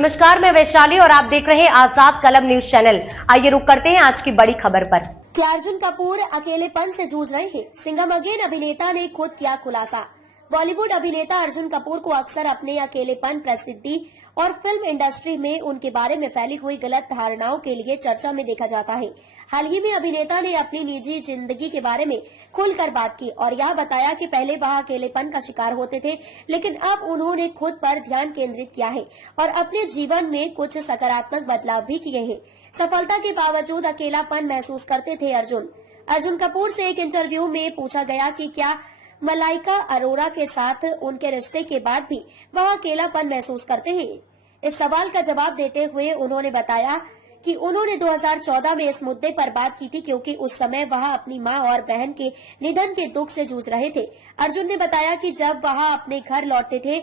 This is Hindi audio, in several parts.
नमस्कार, मैं वैशाली और आप देख रहे हैं आजाद कलम न्यूज चैनल। आइए रुक करते हैं आज की बड़ी खबर पर। क्या अर्जुन कपूर अकेलेपन से जूझ रहे हैं? सिंघम अगेन अभिनेता ने खुद किया खुलासा। बॉलीवुड अभिनेता अर्जुन कपूर को अक्सर अपने अकेलेपन, प्रसिद्धि और फिल्म इंडस्ट्री में उनके बारे में फैली हुई गलत धारणाओं के लिए चर्चा में देखा जाता है। हाल ही में अभिनेता ने अपनी निजी जिंदगी के बारे में खुलकर बात की और यह बताया कि पहले वह अकेलेपन का शिकार होते थे, लेकिन अब उन्होंने खुद पर ध्यान केंद्रित किया है और अपने जीवन में कुछ सकारात्मक बदलाव भी किए हैं। सफलता के बावजूद अकेलापन महसूस करते थे अर्जुन कपूर से एक इंटरव्यू में पूछा गया कि क्या मलाइका अरोरा के साथ उनके रिश्ते के बाद भी वह अकेलापन महसूस करते हैं। इस सवाल का जवाब देते हुए उन्होंने बताया कि उन्होंने 2014 में इस मुद्दे पर बात की थी, क्योंकि उस समय वह अपनी मां और बहन के निधन के दुख से जूझ रहे थे। अर्जुन ने बताया कि जब वह अपने घर लौटते थे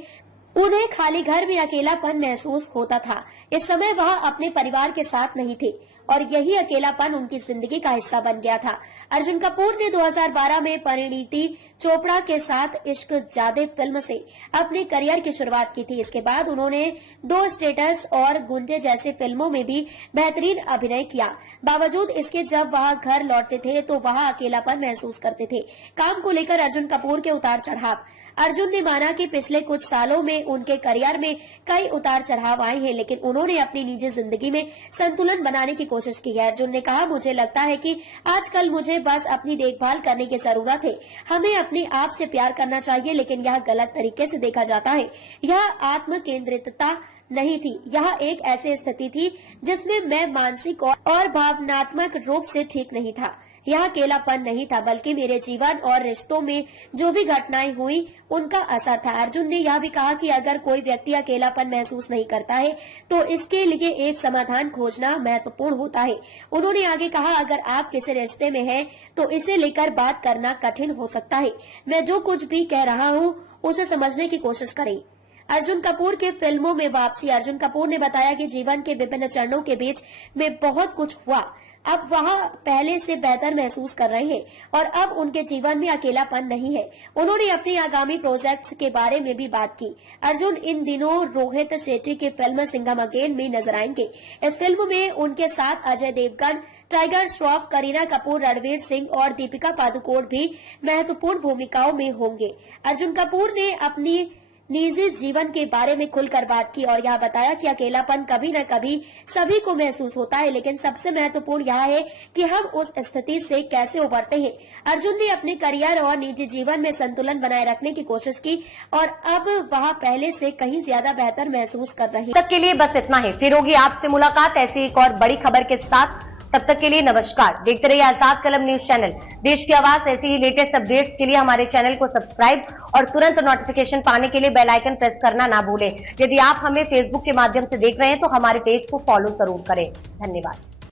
उन्हें खाली घर में अकेलापन महसूस होता था। इस समय वह अपने परिवार के साथ नहीं थे और यही अकेलापन उनकी जिंदगी का हिस्सा बन गया था। अर्जुन कपूर ने 2012 में परिणीति चोपड़ा के साथ इश्क जादे फिल्म से अपने करियर की शुरुआत की थी। इसके बाद उन्होंने दो स्टेटस और गुंडे जैसे फिल्मों में भी बेहतरीन अभिनय किया। बावजूद इसके जब वह घर लौटते थे तो वह अकेलापन महसूस करते थे। काम को लेकर अर्जुन कपूर के उतार चढ़ाव। अर्जुन ने माना कि पिछले कुछ सालों में उनके करियर में कई उतार चढ़ाव आए हैं, लेकिन उन्होंने अपनी निजी जिंदगी में संतुलन बनाने की कोशिश की है। अर्जुन ने कहा, मुझे लगता है कि आजकल मुझे बस अपनी देखभाल करने की जरूरत है। हमें अपने आप से प्यार करना चाहिए, लेकिन यह गलत तरीके से देखा जाता है। यह आत्म केंद्रितता नहीं थी, यह एक ऐसी स्थिति थी जिसमें मैं मानसिक और भावनात्मक रूप से ठीक नहीं था। यह अकेलापन नहीं था, बल्कि मेरे जीवन और रिश्तों में जो भी घटनाएं हुई उनका असर था। अर्जुन ने यह भी कहा कि अगर कोई व्यक्ति अकेलापन महसूस नहीं करता है तो इसके लिए एक समाधान खोजना महत्वपूर्ण होता है। उन्होंने आगे कहा, अगर आप किसी रिश्ते में हैं तो इसे लेकर बात करना कठिन हो सकता है। मैं जो कुछ भी कह रहा हूँ उसे समझने की कोशिश करें। अर्जुन कपूर के फिल्मों में वापसी। अर्जुन कपूर ने बताया कि जीवन के विभिन्न चरणों के बीच में बहुत कुछ हुआ। अब वह पहले से बेहतर महसूस कर रहे हैं और अब उनके जीवन में अकेलापन नहीं है। उन्होंने अपने आगामी प्रोजेक्ट्स के बारे में भी बात की। अर्जुन इन दिनों रोहित शेट्टी की फिल्म सिंघम अगेन में नजर आएंगे। इस फिल्म में उनके साथ अजय देवगन, टाइगर श्रॉफ, करीना कपूर, रणवीर सिंह और दीपिका पादुकोण भी महत्वपूर्ण भूमिकाओं में होंगे। अर्जुन कपूर ने अपनी निजी जीवन के बारे में खुलकर बात की और यह बताया कि अकेलापन कभी न कभी सभी को महसूस होता है, लेकिन सबसे महत्वपूर्ण यह है कि हम उस स्थिति से कैसे उबरते हैं। अर्जुन ने अपने करियर और निजी जीवन में संतुलन बनाए रखने की कोशिश की और अब वह पहले से कहीं ज्यादा बेहतर महसूस कर रहे हैं। तब तक के लिए बस इतना ही। फिर होगी आपसे मुलाकात ऐसी एक और बड़ी खबर के साथ। तब तक के लिए नमस्कार। देखते रहिए आजाद कलम न्यूज चैनल। देश की आवाज ऐसी ही लेटेस्ट अपडेट्स के लिए हमारे चैनल को सब्सक्राइब और तुरंत नोटिफिकेशन पाने के लिए बेल आइकन प्रेस करना ना भूलें। यदि आप हमें फेसबुक के माध्यम से देख रहे हैं तो हमारे पेज को फॉलो जरूर करें। धन्यवाद।